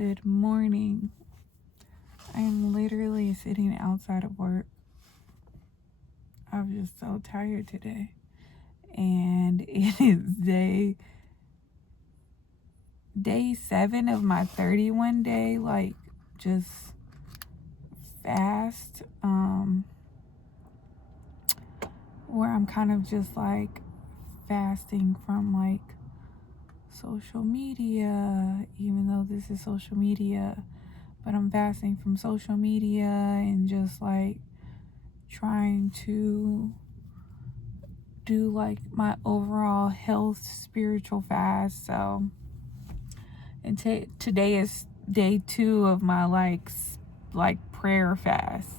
Good morning. I am literally sitting outside of work. I'm just so tired today. And it is day 7 of my 31 day, just fast, where I'm kind of just fasting from social media, even though this is social media, but I'm fasting from social media and just trying to do my overall health spiritual fast. So, and today is day 2 of my prayer fast.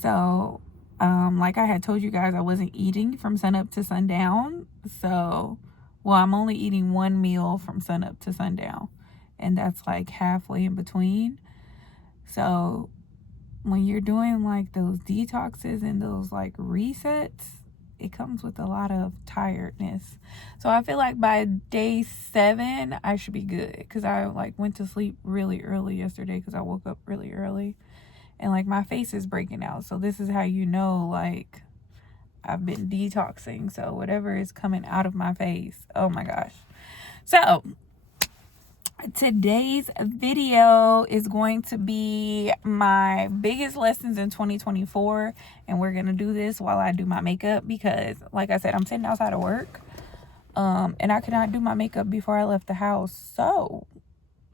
So, like I had told you guys, I wasn't eating from sunup to sundown. So, well, I'm only eating one meal from sunup to sundown, and that's halfway in between. So when you're doing those detoxes and those resets, it comes with a lot of tiredness. So I feel like by day 7 I should be good, because I went to sleep really early yesterday because I woke up really early, and my face is breaking out. So this is how you know I've been detoxing. So whatever is coming out of my face, oh my gosh. So today's video is going to be my biggest lessons in 2024, and we're gonna do this while I do my makeup, because like I said, I'm sitting outside of work, and I could not do my makeup before I left the house, so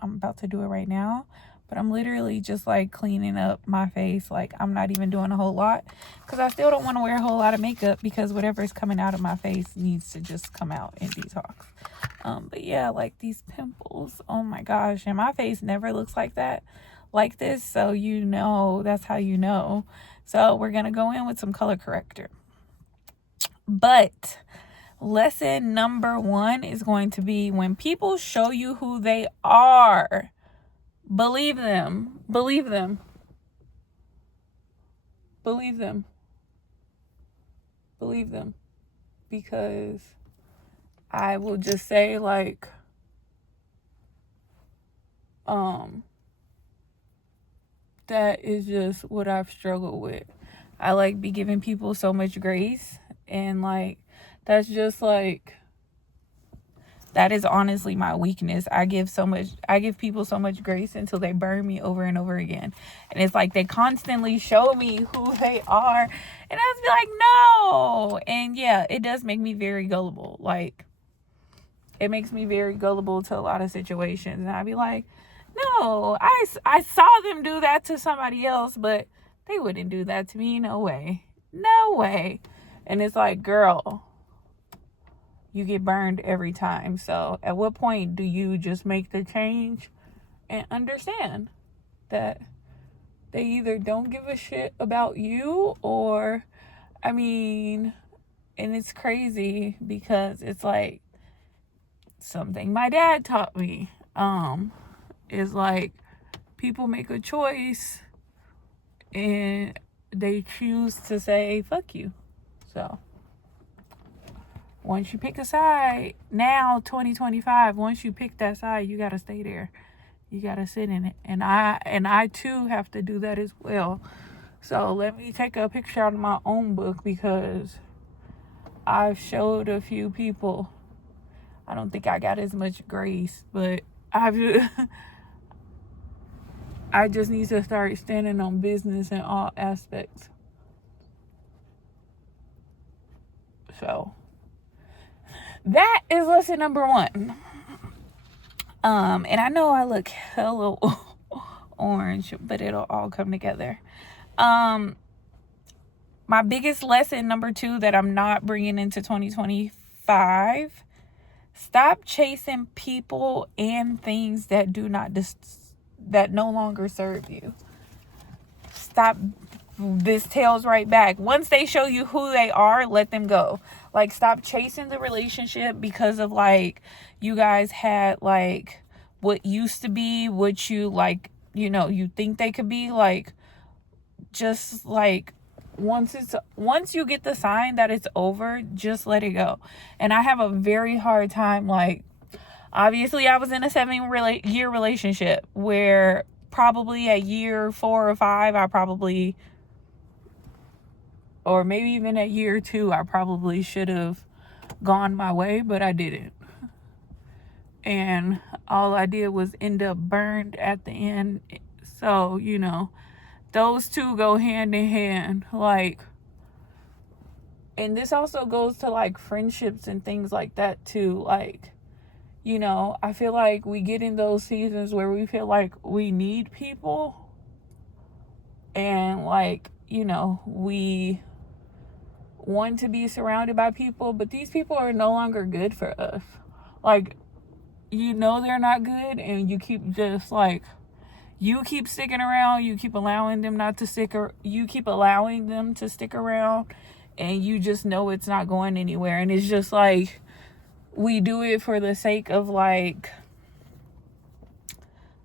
I'm about to do it right now. But I'm literally just cleaning up my face. I'm not even doing a whole lot, because I still don't want to wear a whole lot of makeup, because whatever is coming out of my face needs to just come out and detox. But yeah, these pimples, oh my gosh, and my face never looks like this, so you know, that's how you know. So we're gonna go in with some color corrector. But lesson number 1 is going to be, when people show you who they are, believe them. Believe them. Believe them. Believe them. Because I will just say that is just what I've struggled with. I be giving people so much grace, and that's just that is honestly my weakness. I give people so much grace until they burn me over and over again. And it's they constantly show me who they are, and I just be like, no. And yeah, it does make me very gullible. It makes me very gullible to a lot of situations. And I'd be like, no, I saw them do that to somebody else, but they wouldn't do that to me. No way. No way. And it's girl, you get burned every time. So at what point do you just make the change and understand that they either don't give a shit about you, or, and it's crazy, because it's something my dad taught me, is people make a choice and they choose to say fuck you. So once you pick a side, now 2025, once you pick that side, you gotta stay there. You gotta sit in it. And I too have to do that as well. So let me take a picture out of my own book, because I've showed a few people. I don't think I got as much grace, but I just need to start standing on business in all aspects. So that is lesson number 1. And I know I look hella orange, but it'll all come together. My biggest lesson number 2 that I'm not bringing into 2025: stop chasing people and things that that no longer serve you. Stop. This tails right back. Once they show you who they are, let them go. Stop chasing the relationship because of you guys had what used to be, what you you think they could be. Just once you get the sign that it's over, just let it go. And I have a very hard time Obviously, I was in a 7-year relationship where probably at year 4 or 5, or maybe even at year 2, I probably should have gone my way, but I didn't. And all I did was end up burned at the end. So, those two go hand in hand. Like, and this also goes to like friendships and things like that too. Like, I feel like we get in those seasons where we feel like we need people. And like, we want to be surrounded by people, but these people are no longer good for us. Like, they're not good, and you keep sticking around. You keep allowing them to stick around, and you just know it's not going anywhere. And it's just like, we do it for the sake of like,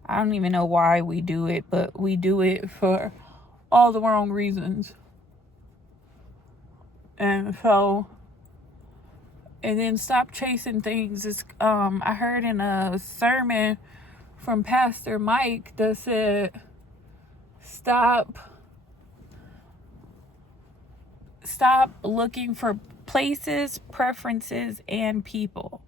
I don't even know why we do it, but we do it for all the wrong reasons. And then stop chasing things. I heard in a sermon from Pastor Mike that said, stop looking for places, preferences, and people.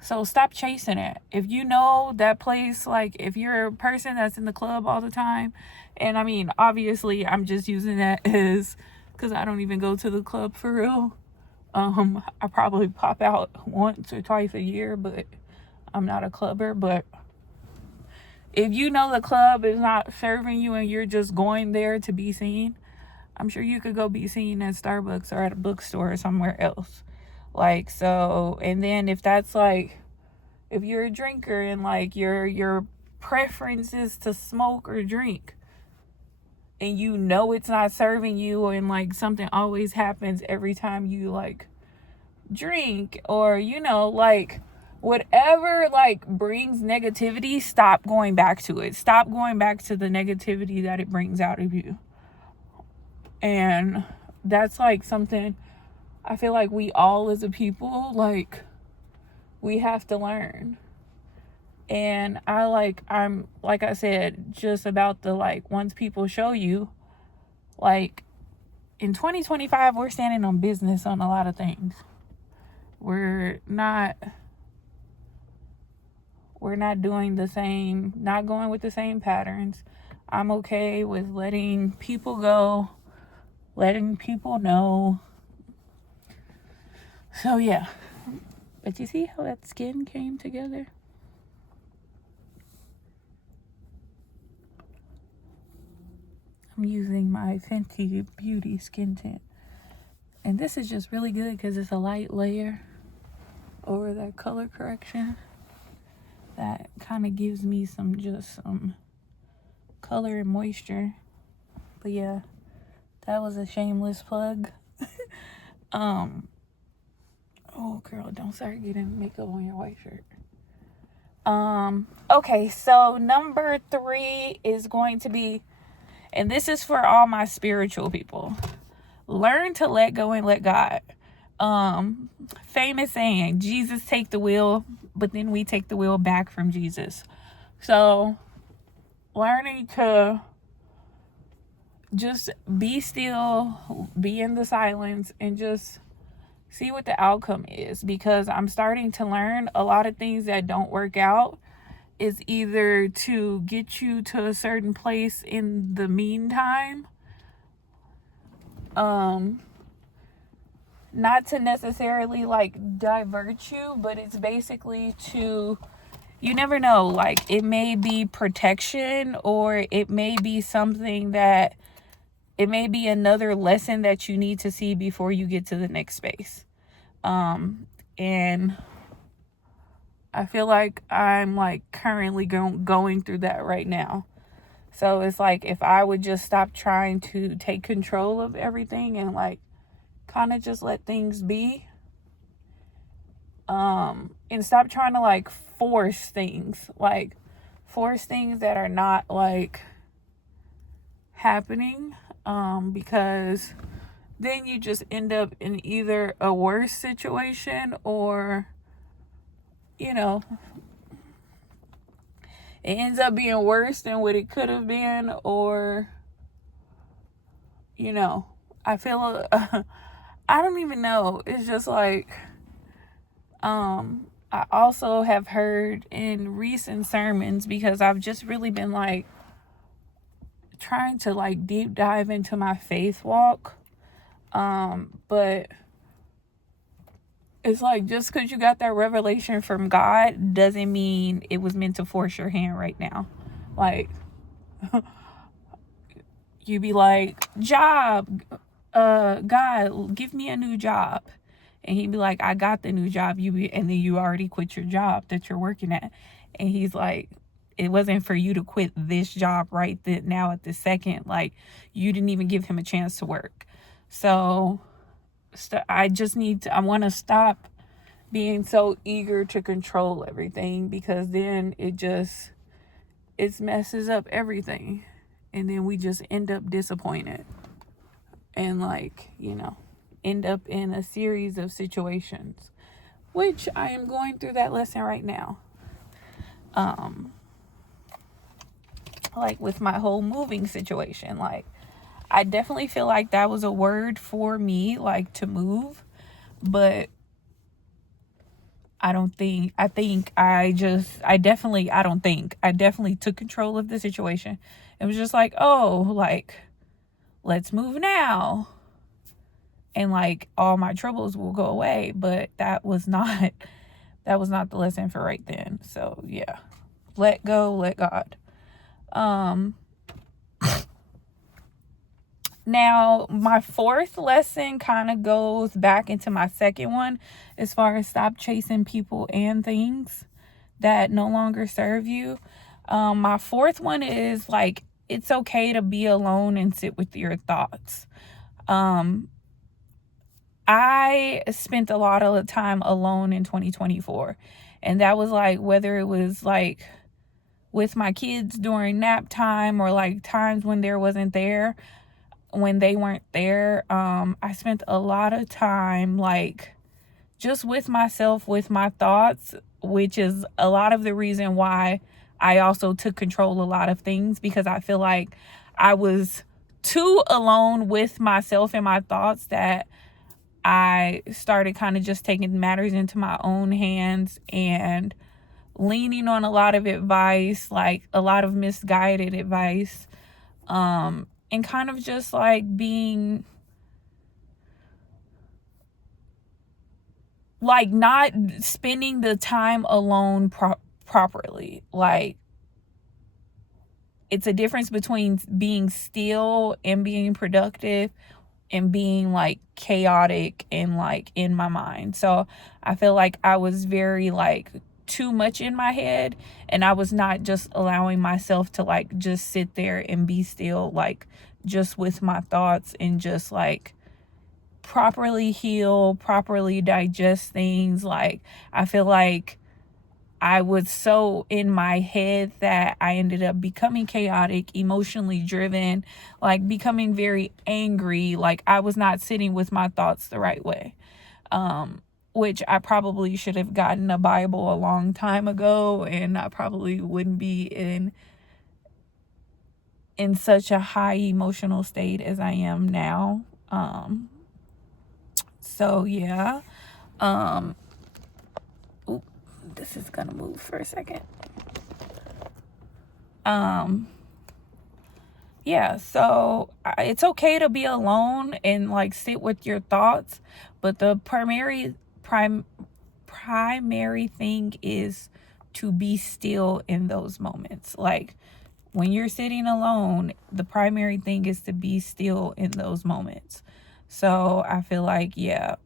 So stop chasing it. If you know that place, like if you're a person that's in the club all the time, and I mean, obviously I'm just using that as, because I don't even go to the club for real. I probably pop out once or twice a year, but I'm not a clubber. But if you know the club is not serving you and you're just going there to be seen, I'm sure you could go be seen at Starbucks or at a bookstore or somewhere else. Like, so, and then if that's like, if you're a drinker and like your preference is to smoke or drink, and it's not serving you, and like something always happens every time you like drink, or like whatever like brings negativity, stop going back to it. Stop going back to the negativity that it brings out of you. And that's like something I feel like we all as a people, like, we have to learn. And I'm like I said, just about the like, once people show you, like, in 2025, we're standing on business on a lot of things. We're not doing the same, not going with the same patterns. I'm okay with letting people go, letting people know. So yeah. But you see how that skin came together? I'm using my Fenty Beauty skin tint. And this is just really good because it's a light layer over that color correction. That kind of gives me some color and moisture. But yeah, that was a shameless plug. Oh girl, don't start getting makeup on your white shirt. Okay, so number 3 is going to be, and this is for all my spiritual people, learn to let go and let God. Famous saying, Jesus take the wheel, but then we take the wheel back from Jesus. So learning to just be still, be in the silence, and just see what the outcome is. Because I'm starting to learn a lot of things that don't work out is either to get you to a certain place in the meantime, not to necessarily like divert you, but it's basically to, you never know, like it may be protection, or it may be something that, it may be another lesson that you need to see before you get to the next space. And I feel like I'm like currently going through that right now. So it's like, if I would just stop trying to take control of everything and like kind of just let things be, and stop trying to like force things that are not like happening, because then you just end up in either a worse situation, or you know, it ends up being worse than what it could have been, or, you know, I feel, I don't even know. It's just like, I also have heard in recent sermons, because I've just really been like trying to like deep dive into my faith walk. But it's like, just because you got that revelation from God doesn't mean it was meant to force your hand right now. Like, you be like, job, God, give me a new job. And he'd be like, I got the new job. And then you already quit your job that you're working at. And he's like, it wasn't for you to quit this job right now at this second. Like, you didn't even give him a chance to work. So I want to stop being so eager to control everything, because then it messes up everything. And then we just end up disappointed. And like, you know, end up in a series of situations, which I am going through that lesson right now. Like with my whole moving situation, like I definitely feel like that was a word for me, like to move, but I definitely took control of the situation. It was just like, oh, like, let's move now. And like all my troubles will go away. But that was not the lesson for right then. So yeah. Let go, let God. Now, my fourth lesson kind of goes back into my second one, as far as stop chasing people and things that no longer serve you. My fourth one is like, it's okay to be alone and sit with your thoughts. I spent a lot of the time alone in 2024. And that was like, whether it was like with my kids during nap time, or like times when they weren't there. I spent a lot of time like just with myself, with my thoughts, which is a lot of the reason why I also took control a lot of things, because I feel like I was too alone with myself and my thoughts that I started kind of just taking matters into my own hands and leaning on a lot of advice, like a lot of misguided advice, and kind of just like being like not spending the time alone properly. Like, it's a difference between being still and being productive, and being like chaotic and like in my mind. So I feel like I was very like too much in my head, and I was not just allowing myself to like just sit there and be still, like just with my thoughts, and just like properly heal, properly digest things. Like, I feel like I was so in my head that I ended up becoming chaotic, emotionally driven, like becoming very angry. Like, I was not sitting with my thoughts the right way. Which I probably should have gotten a Bible a long time ago, and I probably wouldn't be in such a high emotional state as I am now. So yeah. This is gonna move for a second. Yeah, so it's okay to be alone and like sit with your thoughts, but the primary thing is to be still in those moments. Like, when you're sitting alone, the primary thing is to be still in those moments. So I feel like, yeah,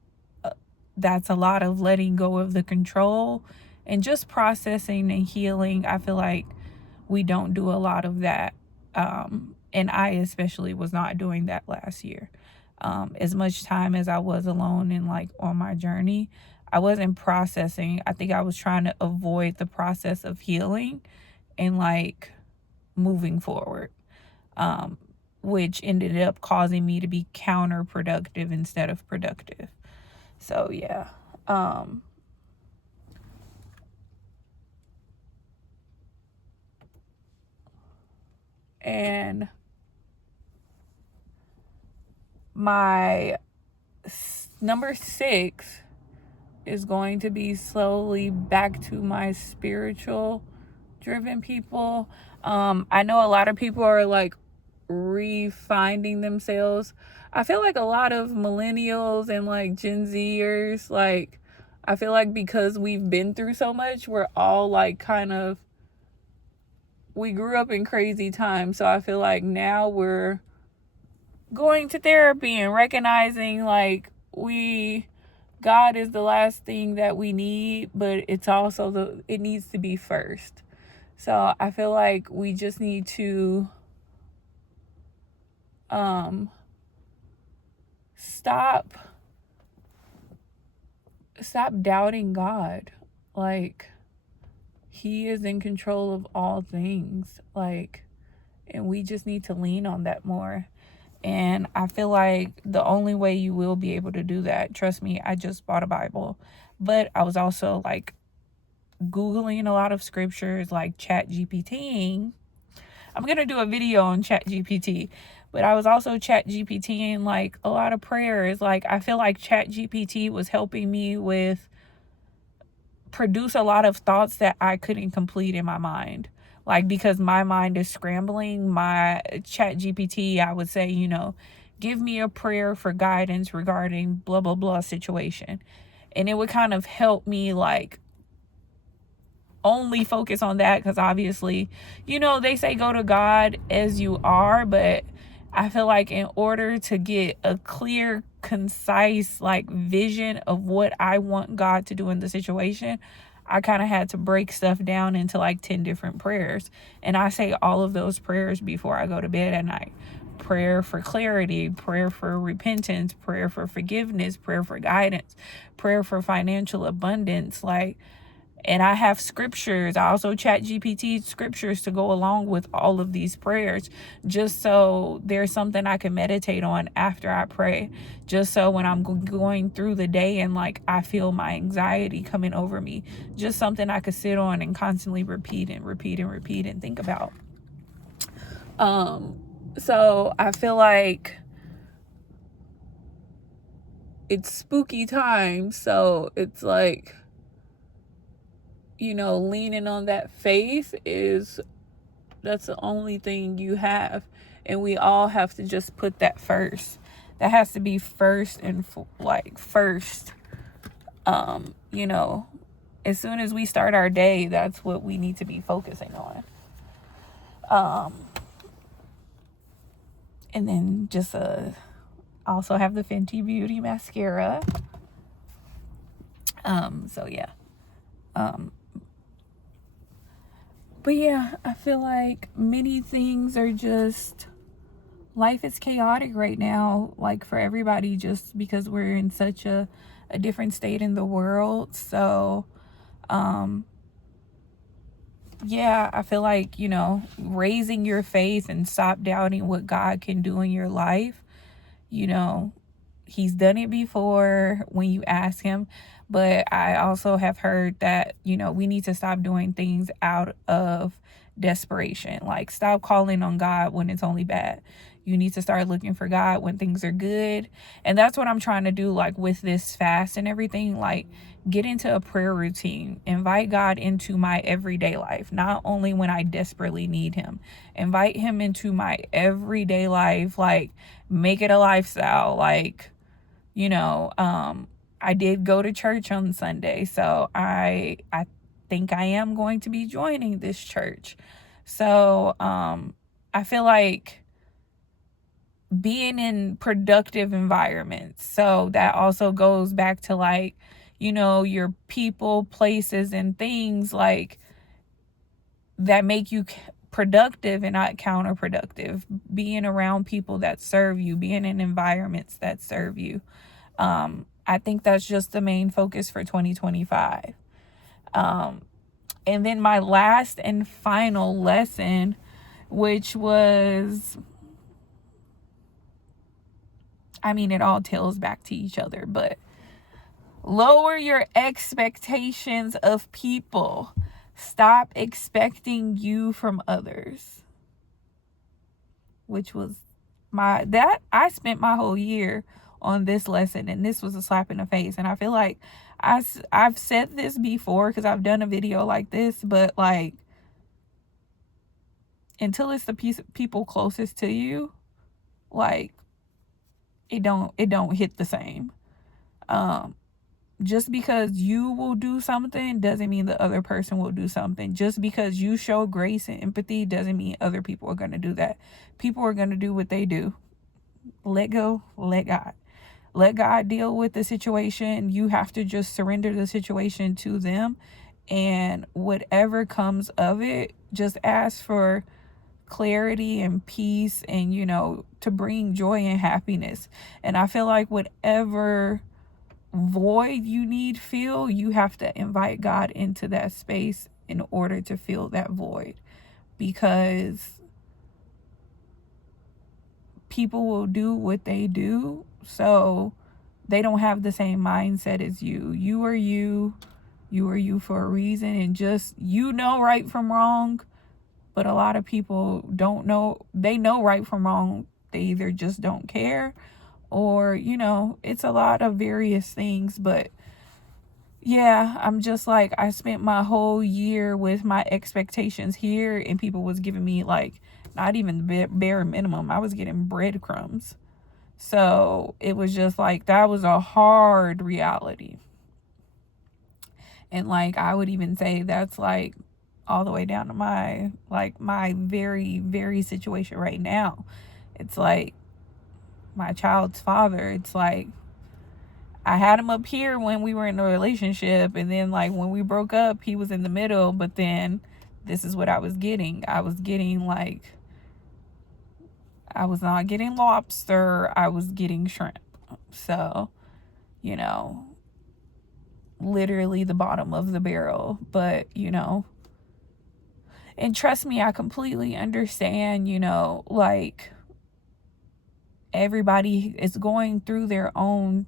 that's a lot of letting go of the control and just processing and healing. I feel like we don't do a lot of that. And I especially was not doing that last year. As much time as I was alone and like on my journey, I wasn't processing. I think I was trying to avoid the process of healing and like moving forward, which ended up causing me to be counterproductive instead of productive. So yeah. And my number 6 is going to be slowly back to my spiritual driven people. I know a lot of people are like refinding themselves. I feel like a lot of millennials and like Gen Zers, like, I feel like because we've been through so much, we're all like we grew up in crazy times. So I feel like now we're going to therapy and recognizing like God is the last thing that we need, but it's also it needs to be first. So I feel like we just need to stop doubting God. Like, he is in control of all things. Like, and we just need to lean on that more. And I feel like the only way you will be able to do that, trust me, I just bought a Bible, but I was also like Googling a lot of scriptures, like Chat GPTing. I'm going to do a video on Chat GPT, but I was also Chat GPTing like a lot of prayers. Like, I feel like Chat GPT was helping me produce a lot of thoughts that I couldn't complete in my mind. Like, because my mind is scrambling, my Chat GPT, I would say, give me a prayer for guidance regarding blah, blah, blah situation. And it would kind of help me like only focus on that, because obviously, they say go to God as you are, but I feel like in order to get a clear, concise like vision of what I want God to do in the situation, I kind of had to break stuff down into like 10 different prayers. And I say all of those prayers before I go to bed at night. Prayer for clarity, prayer for repentance, prayer for forgiveness, prayer for guidance, prayer for financial abundance. Like, and I have scriptures. I also Chat GPT scriptures to go along with all of these prayers, just so there's something I can meditate on after I pray. Just so when I'm going through the day and like I feel my anxiety coming over me, just something I could sit on and constantly repeat and think about. So I feel like it's spooky time, so it's like, leaning on that faith that's the only thing you have. And we all have to just put that first. That has to be first and first. As soon as we start our day, that's what we need to be focusing on. And then just also have the Fenty Beauty mascara. So yeah. But yeah, I feel like many things are just, life is chaotic right now, like for everybody, just because we're in such a different state in the world. So, yeah, I feel like, raising your faith and stop doubting what God can do in your life. He's done it before when you ask him. But I also have heard that, we need to stop doing things out of desperation. Like, stop calling on God when it's only bad. You need to start looking for God when things are good. And that's what I'm trying to do, like with this fast and everything. Like, get into a prayer routine. Invite God into my everyday life, not only when I desperately need him. Invite him into my everyday life. Like, make it a lifestyle. Like, I did go to church on Sunday, so I think I am going to be joining this church. So I feel like being in productive environments. So that also goes back to like, your people, places, and things like that make you productive and not counterproductive. Being around people that serve you, being in environments that serve you. I think that's just the main focus for 2025. And then my last and final lesson, which was, it all tails back to each other, but lower your expectations of people. Stop expecting you from others. which was I spent my whole year on this lesson, and this was a slap in the face. And I feel like I've said this before because I've done a video like this, but like, until it's the people closest to you, like, it don't hit the same. Just because you will do something doesn't mean the other person will do something. Just because you show grace and empathy doesn't mean other people are going to do that. People are going to do what they do. Let go, let God. Let God deal with the situation. You have to just surrender the situation to them. And whatever comes of it, just ask for clarity and peace and, to bring joy and happiness. And I feel like whatever void you need fill, you have to invite God into that space in order to fill that void, because people will do what they do, so they don't have the same mindset as you. You are you are you for a reason, and just, right from wrong. But a lot of people don't know. They know right from wrong. They either just don't care, or, it's a lot of various things. But yeah, I'm just like, I spent my whole year with my expectations here, and people was giving me like not even the bare minimum. I was getting breadcrumbs. So it was just like, that was a hard reality. And like, I would even say that's like all the way down to my very, very situation right now. It's like my child's father. It's like, I had him up here when we were in a relationship, and then like when we broke up, he was in the middle. But then this is what I was getting. I was getting like, I was not getting lobster, I was getting shrimp. So, literally the bottom of the barrel. But, and trust me, I completely understand, like, everybody is going through their own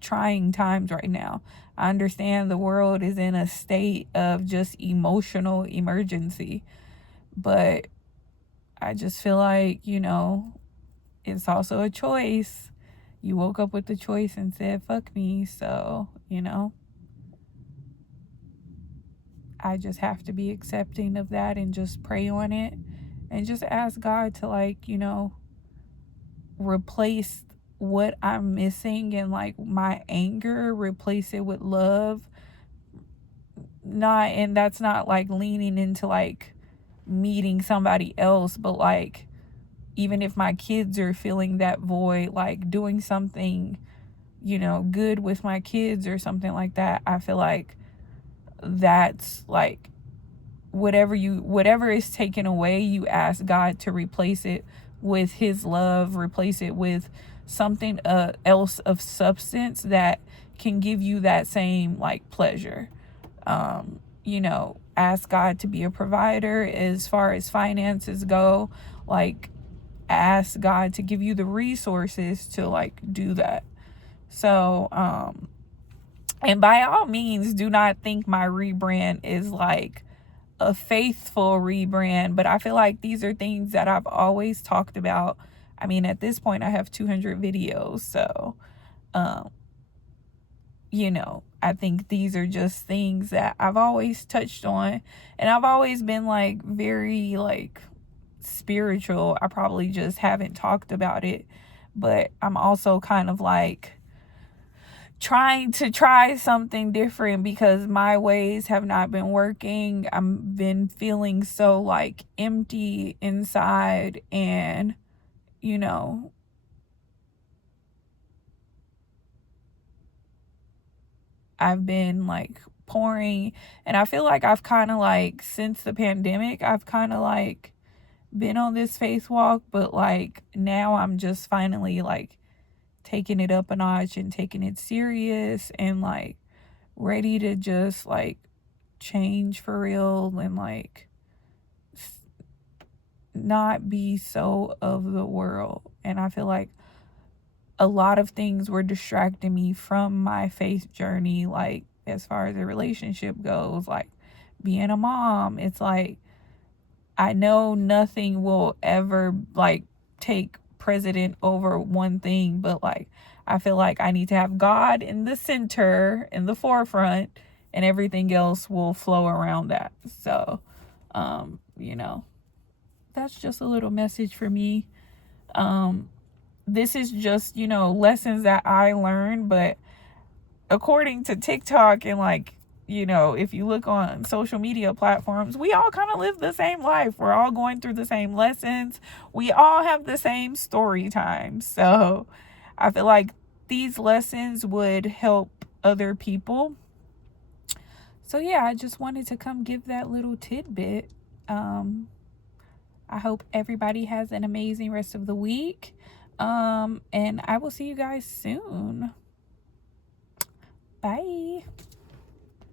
trying times right now. I understand the world is in a state of just emotional emergency, but I just feel like, it's also a choice. You woke up with the choice and said, fuck me. So, I just have to be accepting of that and just pray on it and just ask God to, like, replace what I'm missing, and like my anger, replace it with love. And that's not like leaning into like meeting somebody else, but like, even if my kids are feeling that void, like doing something, good with my kids or something like that. I feel like that's like, whatever is taken away, you ask God to replace it with his love, replace it with something else of substance that can give you that same like pleasure. Ask God to be a provider as far as finances go. Like, ask God to give you the resources to like do that. So, and by all means, do not think my rebrand is like a faithful rebrand, but I feel like these are things that I've always talked about. I mean, at this point, I have 200 videos, so, I think these are just things that I've always touched on, and I've always been like very like spiritual. I probably just haven't talked about it, but I'm also kind of like trying to try something different because my ways have not been working. I've been feeling so like empty inside, and I've been like pouring, and I feel like I've kind of like, since the pandemic, I've kind of like been on this faith walk, but like now I'm just finally like taking it up a notch and taking it serious, and like ready to just like change for real, and like not be so of the world. And I feel like a lot of things were distracting me from my faith journey, like as far as a relationship goes, like being a mom. It's like, I know nothing will ever like take precedent over one thing, but like I feel like I need to have God in the center, in the forefront, and everything else will flow around that. So you know, that's just a little message for me. This is just, you know, lessons that I learned, but according to TikTok and like, you know, if you look on social media platforms, we all kind of live the same life. We're all going through the same lessons. We all have the same story time. So I feel like these lessons would help other people. So yeah, I just wanted to come give that little tidbit. I hope everybody has an amazing rest of the week. And I will see you guys soon. Bye.